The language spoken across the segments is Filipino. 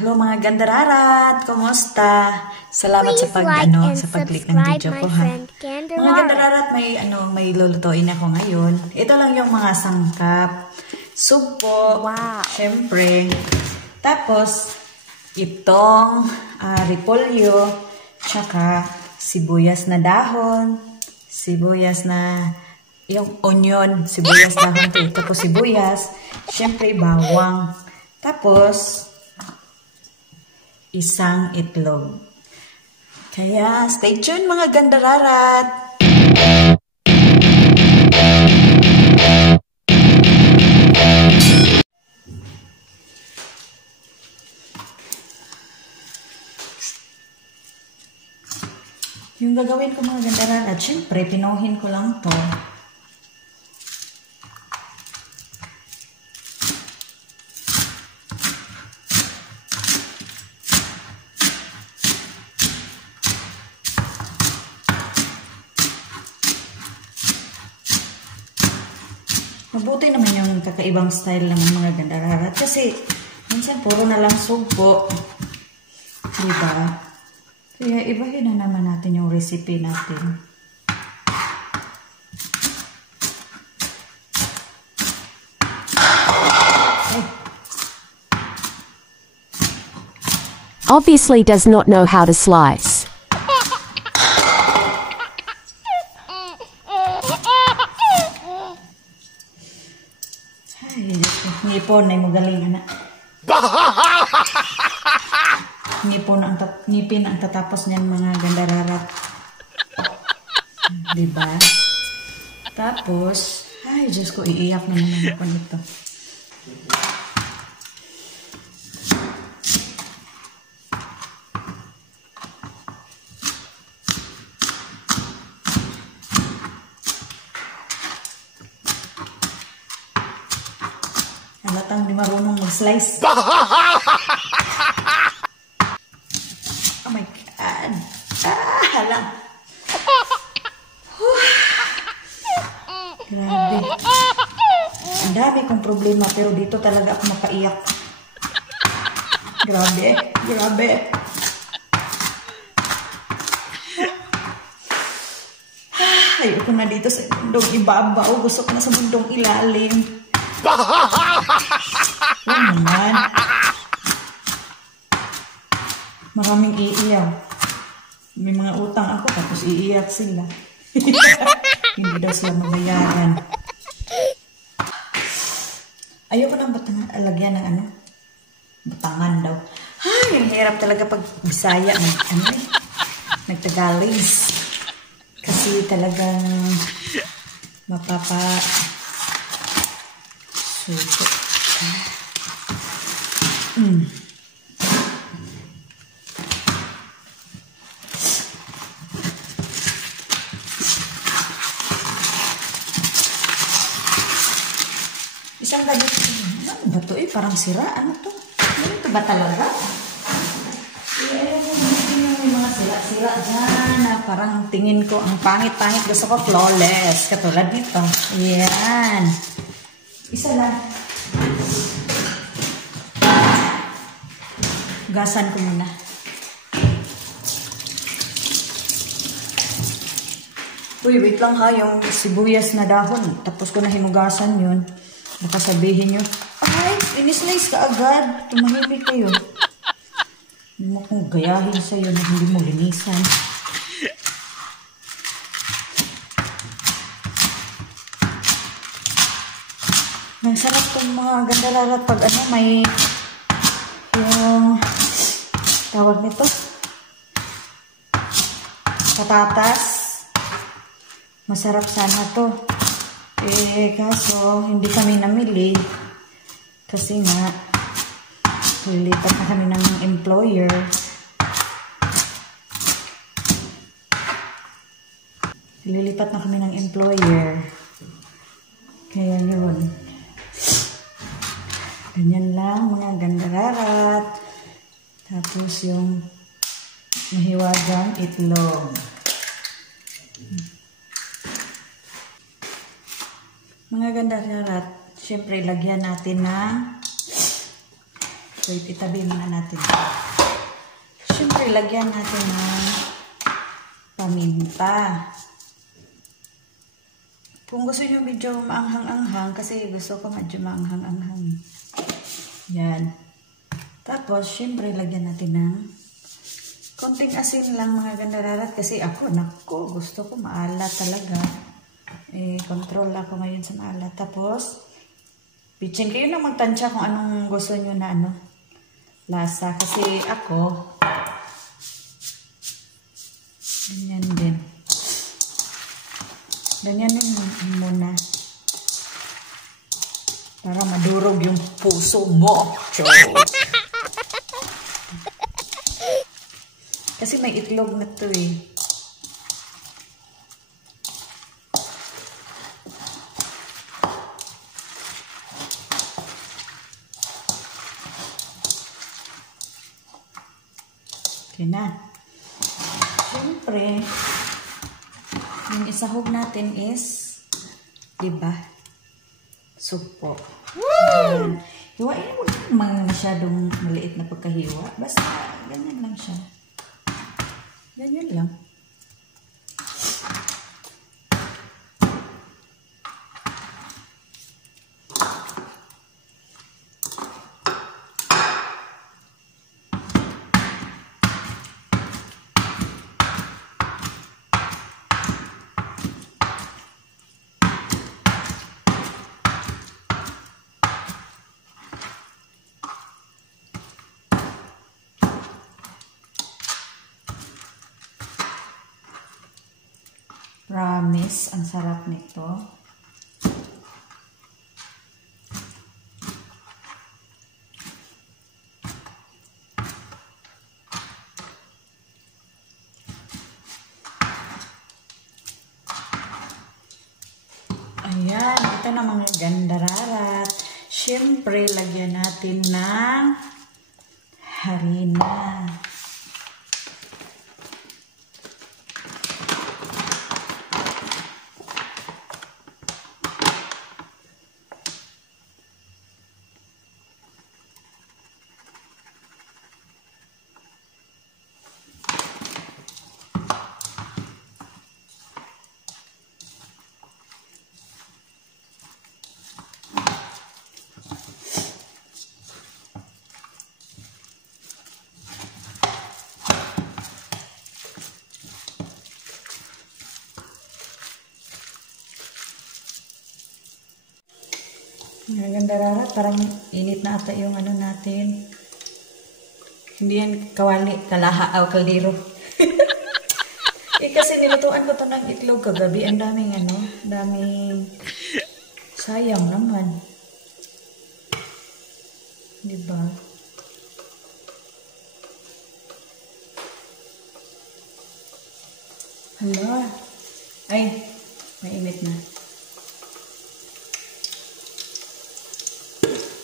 Hello mga gandararat! Kumusta? Salamat sa pag-click ng video ko ha. Mga gandararat, may lulutuin ako ngayon. Ito lang yung mga sangkap. Sugpo, syempre. Tapos, itong repolyo, tsaka sibuyas na dahon, sibuyas na yung onion, sibuyas dahon to. Tapos sibuyas, syempre bawang. Tapos, isang itlog. Kaya, stay tuned mga gandararat! Yung gagawin ko mga gandararat, syempre, pinuhin ko lang to. Mabuti naman yung kakaibang style ng mga gandararat kasi minsan puro na lang sugpo. Diba? Kaya ibahin na naman natin yung recipe natin. Obviously does not know how to slice. Ngipon ay magaling anak. Ngipin ang tatapos niyan mga gandararat. Diba? Tapos, ay Diyos ko, iiyak na naman ako nito. Halatang di marunong mag-slice. Oh my God. Halang. Grabe. Ang dami kong problema pero dito talaga ako mapaiyak. Grabe. Grabe. Ayoko na dito sa mundong ibabaw. Gusto ko na sa mundong ilalim. Yan naman. Maraming iiyak. May mga utang ako tapos iiyak sila. Hindi daw sila mabayaran. Ayoko nang alagyan ng ano. Batangan daw. Ay, ang hirap talaga pag Bisaya nagtagalis. Kasi talagang suso. Isang gabi. Ano ba ito? Parang sira. Ano to? Ito ba talaga? May mga sira-sira dyan na parang tingin ko ang pangit-pangit. Gusto ko flawless. Katulad nito. Yan. Isa lang. Gasan ko muna. Uy, wait lang ha. Yung sibuyas na dahon. Tapos ko na hinugasan yun. Baka sabihin nyo, ay, inislice ka agad. Tumahimik kayo. Hindi mo kong gayahin sa'yo na hindi mo linisan. Ang sarap itong mga gandararat pag may yung tawag nito patatas. Masarap sana to. Kaso hindi kami namili kasi nga lilipat na kami ng employer. Lilipat na kami ng employer. Kaya yun. Ganyan lang mga gandararat. Tapos yung mahiwagang itlog. Mga gandararat, syempre lagyan natin ng Wait, itabi muna natin. Siyempre, lagyan natin ng paminta. Kung gusto nyo medyo maanghang-anghang, kasi gusto ko medyo maanghang-anghang. Yan. Tapos, siyempre, lagyan natin ng konting asin lang mga gandararat. Kasi ako, naku, gusto ko maalat talaga. Control ako ngayon sa maalat. Tapos, pitchin kayo na magtansya kung anong gusto nyo na lasa. Kasi ako, ganyan din. Ganyan din muna. Para madurog yung puso mo. Kasi may itlog na to eh. Okay na. Siyempre, yung isahog natin is, diba, supo. Hiwain mo naman masyadong maliit na pagkahiwa. Basta, ganyan lang siya. Ganyan lang. Promise, ang sarap nito. Ayan, ito namang gandararat. Siyempre, lagyan natin ng harina. Ang gandararat, parang init na ata yung natin. Hindi yan kawali, kalaha, o kaldero. Kasi nilutuan ko to ng itlog kagabi. Ang daming daming sayang naman. Diba? Hala. Ay, mainit na.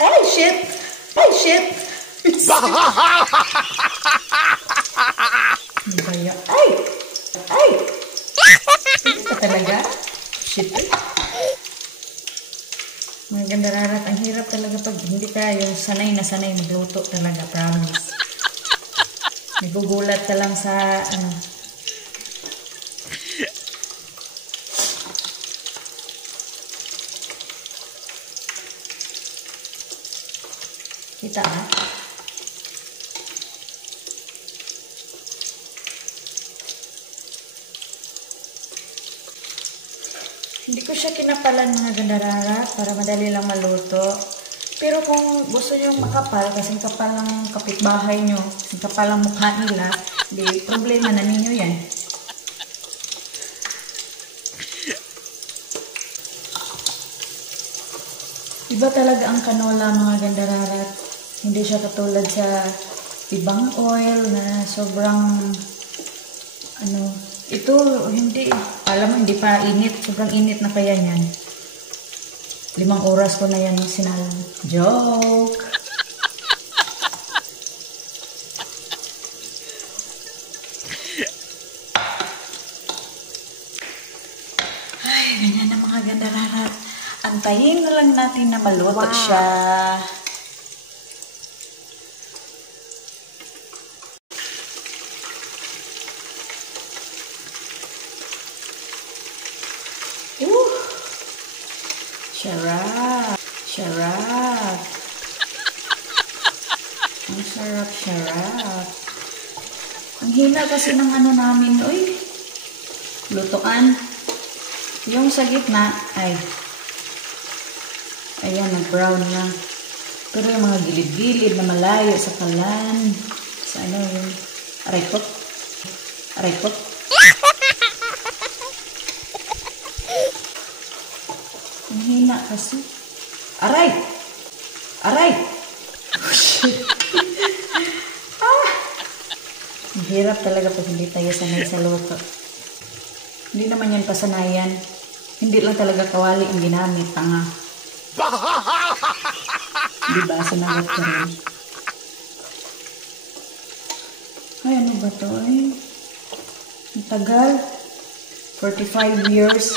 Ay, shit! Ay, shit! Ay! Ay! Hindi ka talaga? Shit. Mga gandararat, ang hirap talaga pag hindi ka yung sanay na sanay magluto talaga, promise. Nagugulat ka lang sa kita ba? Hindi ko siya kinapalan mga gandararat para madali lang maluto. Pero kung gusto nyo makapal, kasi kapal ng kapitbahay nyo, kapal ng mukha nila, di problema na ninyo yan. Iba talaga ang canola mga gandararat. Hindi siya katulad sa ibang oil na sobrang ito hindi, alam mo hindi pa init, sobrang init na kaya niyan. 5 oras ko na yan sinalang. Joke! Ay, ganyan na mga gandararat. Antayin na lang natin na maluto siya. Sarap. Sarap. Ang sarap. Ang hina kasi ng ano namin, uy. Lutuan. Yung sa gitna, ay. Ayan, nag-brown na. Pero yung mga gilid-gilid na malayo sa kalan. Sa ano yung... Aray ko. Ang hina kasi. Aray! Oh, shit. Ang hirap talaga pag hindi tayo sanay sa luto. Hindi naman yan pasanayan. Hindi lang talaga kawali ang ginamit. Tanga. Diba? Sinagot ko rin. Ay, ano ba to? Ay, ang tagal. 45 years.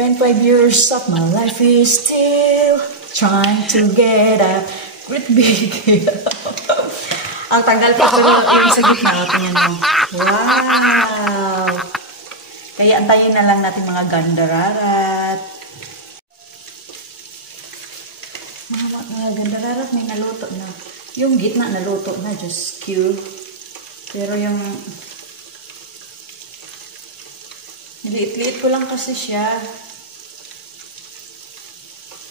25 years of my life is still trying to get a great big ang tagal pa pero yung sa gitna. Tingnan mo. Wow! Kaya antayin na lang natin mga gandararat. Mga gandararat may naluto na. Yung gitna naluto na. Just cute. Pero yung liit-liit ko lang kasi siya.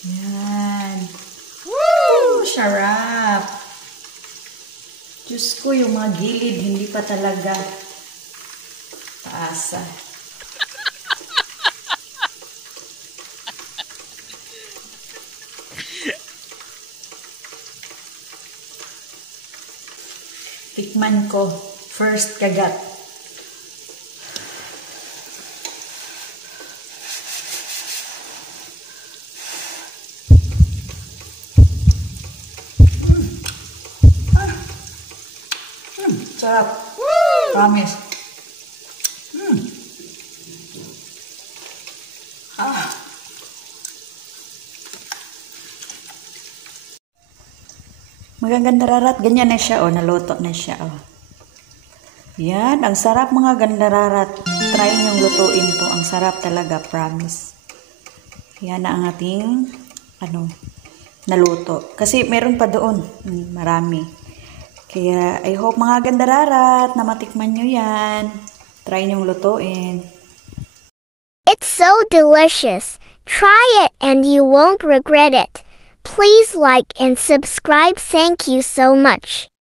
Yan. Woo! Sarap! Diyos ko, yung mga gilid, hindi pa talaga taasa. Tikman ko. First kagat. Sarap. Promise. Magaganda rarat. Ganyan na siya, oh. Naluto na siya, oh. Yan. Ang sarap, mga gandararat. Try niyong lutuin to. Ang sarap talaga, promise. Yan na ang ating, naluto. Kasi meron pa doon. Marami. Kaya, I hope mga gandararat na matikman nyo yan. Try nyong lutuin. It's so delicious. Try it and you won't regret it. Please like and subscribe. Thank you so much.